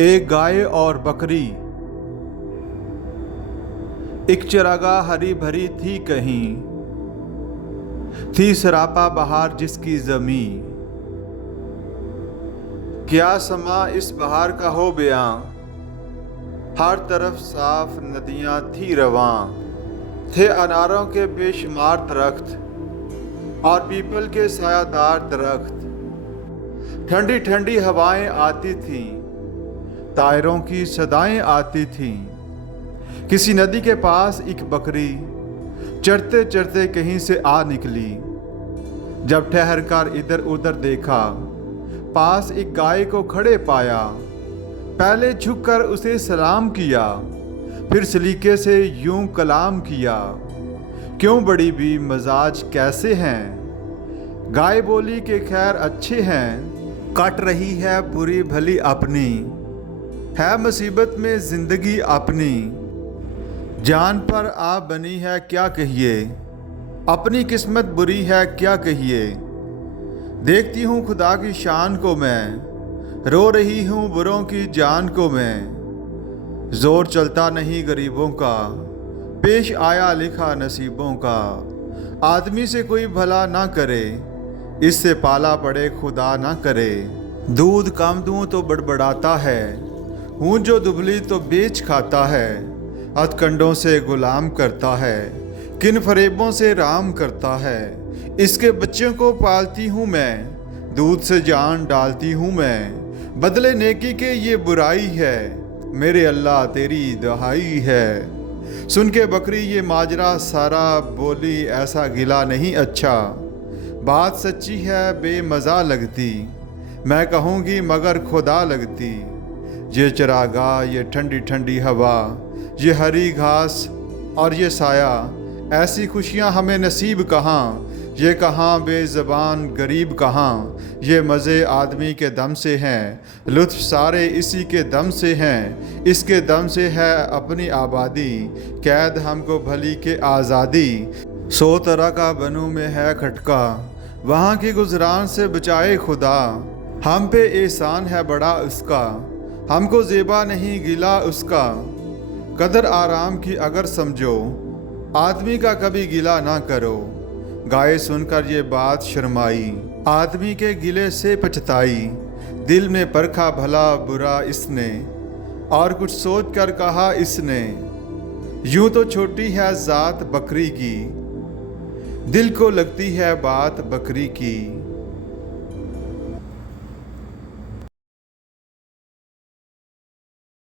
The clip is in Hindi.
एक गाय और बकरी। एक चरागाह हरी भरी थी, कहीं थी सरापा बहार जिसकी जमी। क्या समा इस बहार का हो बयां, हर तरफ साफ नदियां थी रवां। थे अनारों के बेशुमार दरख्त और पीपल के सायादार दरख्त। ठंडी ठंडी हवाएं आती थीं, तायरों की सदाएं आती थीं। किसी नदी के पास एक बकरी चरते चरते कहीं से आ निकली। जब ठहर कर इधर उधर देखा, पास एक गाय को खड़े पाया। पहले झुककर उसे सलाम किया, फिर सलीके से यूं कलाम किया। क्यों बड़ी भी मजाज कैसे हैं? गाय बोली कि खैर अच्छे हैं। कट रही है बुरी भली अपनी, है मुसीबत में जिंदगी अपनी। जान पर आ बनी है क्या कहिए, अपनी किस्मत बुरी है क्या कहिए। देखती हूँ खुदा की शान को मैं, रो रही हूँ बुरों की जान को मैं। जोर चलता नहीं गरीबों का, पेश आया लिखा नसीबों का। आदमी से कोई भला ना करे, इससे पाला पड़े खुदा ना करे। दूध कम दूँ तो बड़बड़ाता है, हूँ जो दुबली तो बेच खाता है। हथकंडों से गुलाम करता है, किन फरेबों से राम करता है। इसके बच्चों को पालती हूँ मैं, दूध से जान डालती हूँ मैं। बदले नेकी के ये बुराई है, मेरे अल्लाह तेरी दुहाई है। सुन के बकरी ये माजरा सारा, बोली ऐसा गिला नहीं अच्छा। बात सच्ची है बेमज़ा लगती, मैं कहूँगी मगर खुदा लगती। ये चरागाह, ये ठंडी ठंडी हवा, ये हरी घास और ये साया, ऐसी खुशियाँ हमें नसीब कहाँ। ये कहाँ बेज़बान गरीब कहाँ, ये मज़े आदमी के दम से हैं, लुत्फ़ सारे इसी के दम से हैं। इसके दम से है अपनी आबादी, कैद हमको भली के आज़ादी। 100 तरह का बनू में है खटका, वहाँ की गुजरान से बचाए खुदा। हम पे एहसान है बड़ा उसका, हमको ज़ेबा नहीं गिला उसका। कदर आराम की अगर समझो, आदमी का कभी गिला ना करो। गाय सुनकर ये बात शर्माई, आदमी के गिले से पछताई। दिल में परखा भला बुरा इसने, और कुछ सोच कर कहा इसने। यूं तो छोटी है जात बकरी की, दिल को लगती है बात बकरी की।